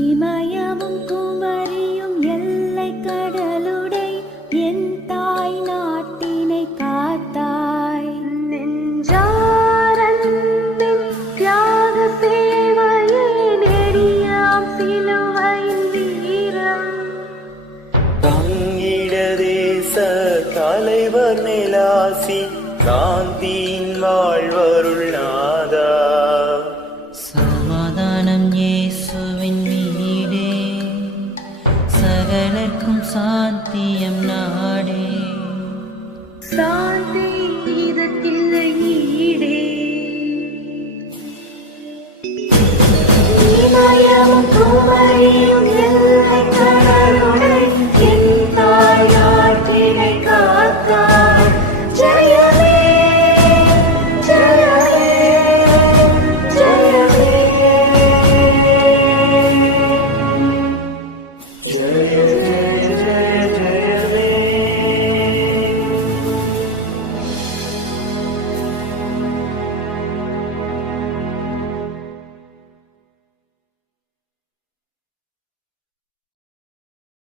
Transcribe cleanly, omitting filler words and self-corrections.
இமயமும் குமரியும் எல்லை கடலுடை என் தாய் நாட்டினை காத்தாய். நெஞ்சாரன்பின் தியாக சேவையே நெடியாம் சிலுவையின் வீரம். தங்கிட தேச தலைவர் நிலாசி காந்தியின் வாழ்வருள் நாதா. சமாதானம் இயேசுவின் வீடே, சகலர்க்கும் சாத்தியம் நாடே. சாந்தி இதற்கில்லை ஈடே. இமயமும் குமரியும்